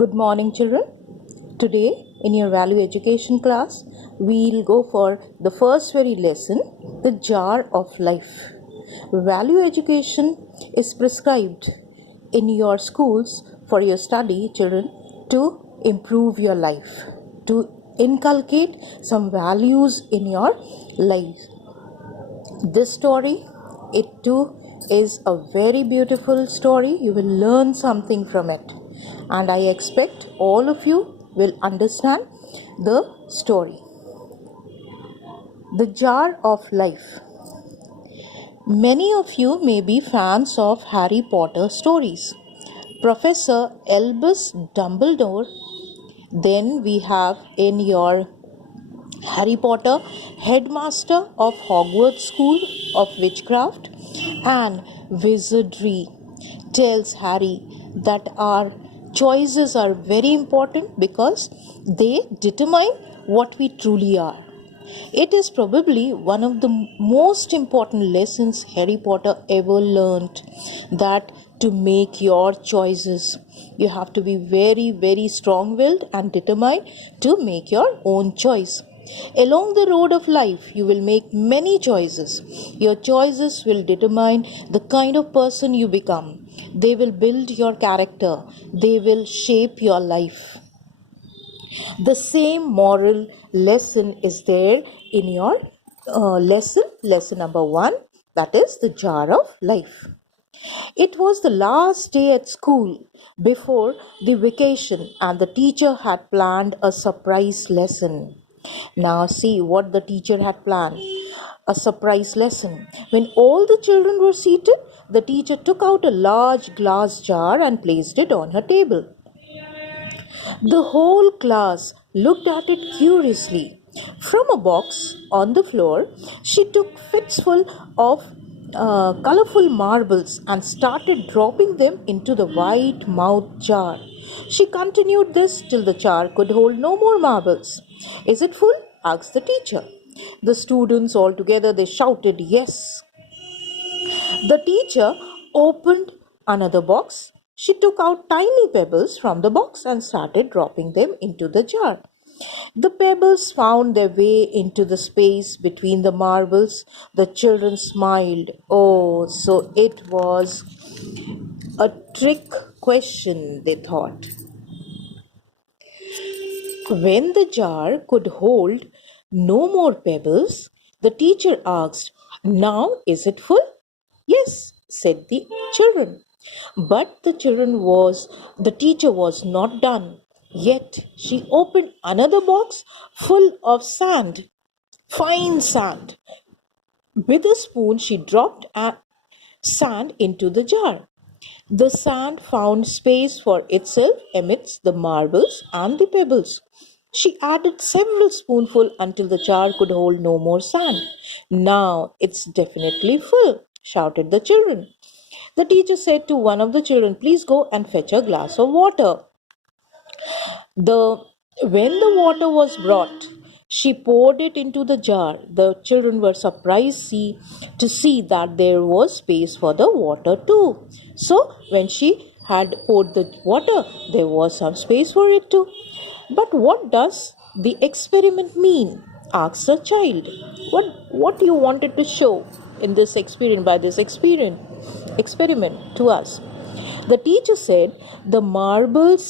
Good morning, children. Today, in your value education class, we'll go for the first very lesson, the jar of life. Value education is prescribed in your schools for your study, children, to improve your life, to inculcate some values in your life. This story, it too is a very beautiful story. You will learn something from it, and I expect all of you will understand the story. The Jar of Life. Many of you may be fans of Harry Potter stories. Professor Albus Dumbledore. Then we have in your Harry Potter, headmaster of Hogwarts School of Witchcraft and Wizardry, tells Harry that our choices are very important because they determine what we truly are. It is probably one of the most important lessons Harry Potter ever learned, that to make your choices, you have to be very, very strong-willed and determined to make your own choice. Along the road of life, you will make many choices. Your choices will determine the kind of person you become. They will build your character. They will shape your life. The same moral lesson is there in your lesson number 1, that is the jar of life. It was the last day at school before the vacation, and the teacher had planned a surprise lesson. Now see what the teacher had planned. A surprise lesson. When all the children were seated, the teacher took out a large glass jar and placed it on her table. The whole class looked at it curiously. From a box on the floor, she took fistful of colorful marbles and started dropping them into the wide-mouthed jar. She continued this till the jar could hold no more marbles. "Is it full?" asked the teacher. The students all together, they shouted yes. The teacher opened another box. She took out tiny pebbles from the box and started dropping them into the jar. The pebbles found their way into the space between the marbles. The children smiled. Oh, so it was a trick question, they thought. When the jar could hold no more pebbles, the teacher asked, "Now is it full?" "Yes," said the children. But the teacher was not done. Yet she opened another box full of sand, fine sand. With a spoon, she dropped sand into the jar. The sand found space for itself amidst the marbles and the pebbles. She added several spoonfuls until the jar could hold no more sand. "Now it's definitely full," shouted the children. The teacher said to one of the children, "Please go and fetch a glass of water." When the water was brought, she poured it into the jar. The children were surprised to see that there was space for the water too. So when she had poured the water, there was some space for it too. "But what does the experiment mean?" asked the child. What you wanted to show in this experiment, by this experiment to us? The teacher said the marbles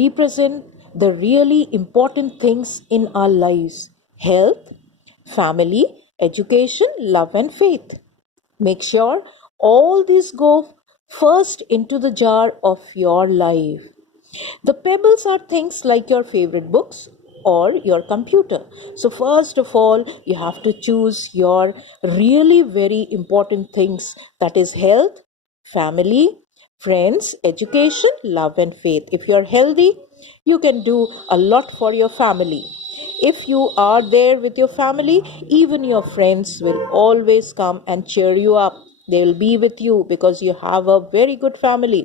represent the really important things in our lives: health, family, education, love, and faith. Make sure all these go first into the jar of your life. The pebbles are things like your favorite books or your computer. So first of all, you have to choose your really very important things, that is health, family, friends, education, love, and faith. If you're healthy, you can do a lot for your family. If you are there with your family, even your friends will always come and cheer you up. They will be with you because you have a very good family.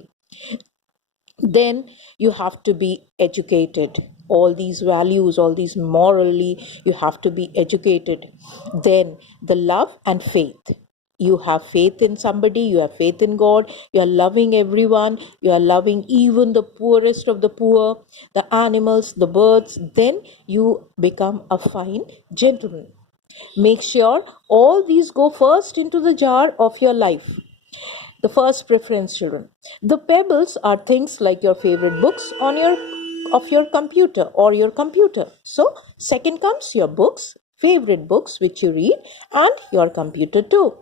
Then you have to be educated. All these values, all these morally, you have to be educated. Then the love and faith. you have faith in somebody, you have faith in God, you are loving everyone, you are loving even the poorest of the poor, the animals, the birds, then you become a fine gentleman. Make sure all these go first into the jar of your life. The first preference, children. The pebbles are things like your favorite books on your computer or your computer. So second comes your books, favorite books which you read, and your computer too.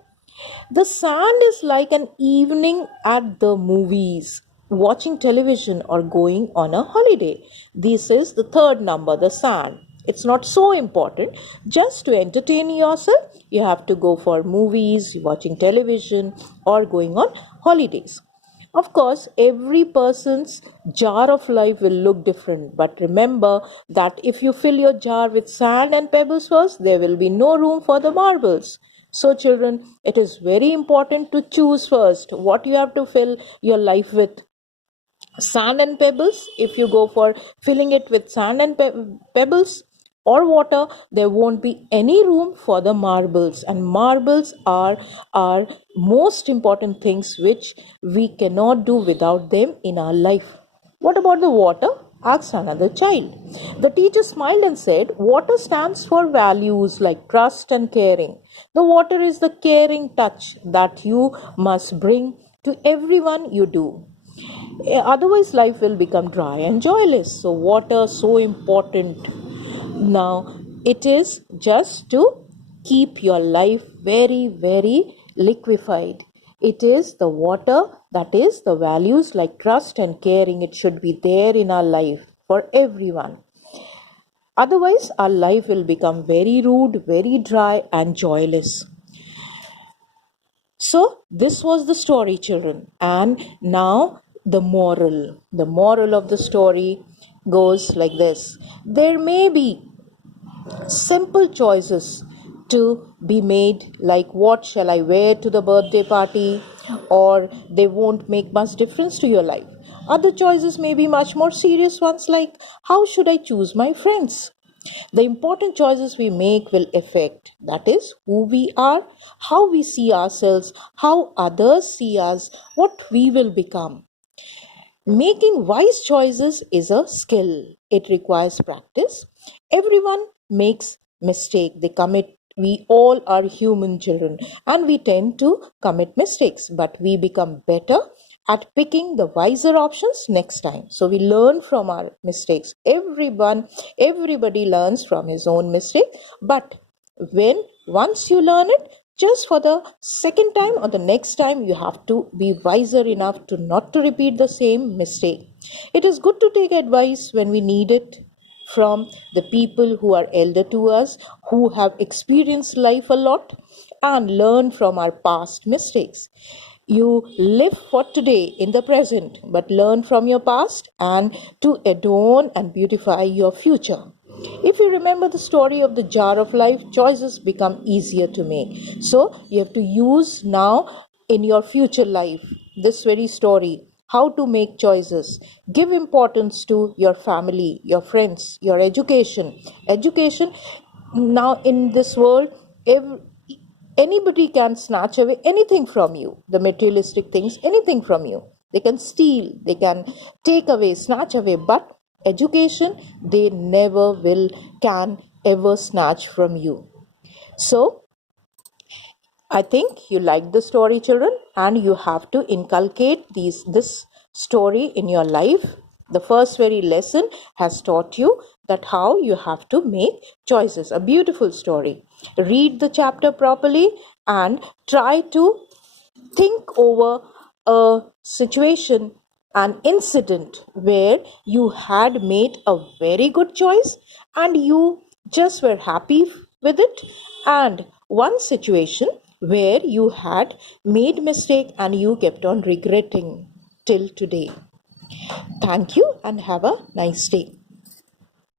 The sand is like an evening at the movies, watching television or going on a holiday. This is the third number, the sand. It's not so important. Just to entertain yourself, you have to go for movies, watching television, or going on holidays. Of course, every person's jar of life will look different, but remember that if you fill your jar with sand and pebbles first, there will be no room for the marbles. So, children, it is very important to choose first what you have to fill your life with. Sand and pebbles, if you go for filling it with sand and pebbles or water, there won't be any room for the marbles, and marbles are most important things which we cannot do without them in our life. What about the water? Asked another child. The teacher smiled and said, water stands for values like trust and caring. The water is the caring touch that you must bring to everyone you do. Otherwise, life will become dry and joyless. So, water so important. Now, it is just to keep your life very, very liquefied. It is the water, that is the values like trust and caring. It should be there in our life for everyone. Otherwise, our life will become very rude, very dry, and joyless. So, this was the story, children. And now, the moral. The moral of the story goes like this. There may be simple choices to be made, like what shall I wear to the birthday party, or they won't make much difference to your life. Other choices may be much more serious ones, like how should I choose my friends. The important choices we make will affect, that is, who we are, how we see ourselves, how others see us, what we will become. Making wise choices is a skill. It requires practice. Everyone makes mistake. They commit. We all are human children and we tend to commit mistakes, but we become better at picking the wiser options next time. So we learn from our mistakes. Everybody learns from his own mistake, but once you learn it, just for the second time or the next time, you have to be wiser enough to not to repeat the same mistake. It is good to take advice when we need it from the people who are elder to us, who have experienced life a lot, and learn from our past mistakes. You live for today in the present, but learn from your past and to adorn and beautify your future. If you remember the story of the jar of life, choices become easier to make. So you have to use now in your future life this very story, how to make choices. Give importance to your family, your friends, your education. Education now in this world, anybody can snatch away anything from you, the materialistic things, anything from you. They can steal, they can take away, snatch away, but education they never can ever snatch from you. So I think you like the story, children, and you have to inculcate this story in your life. The first very lesson has taught you that how you have to make choices. A beautiful story. Read the chapter properly and try to think over a situation, an incident where you had made a very good choice and you just were happy with it, and one situation where you had made mistake and you kept on regretting till today. Thank you and have a nice day.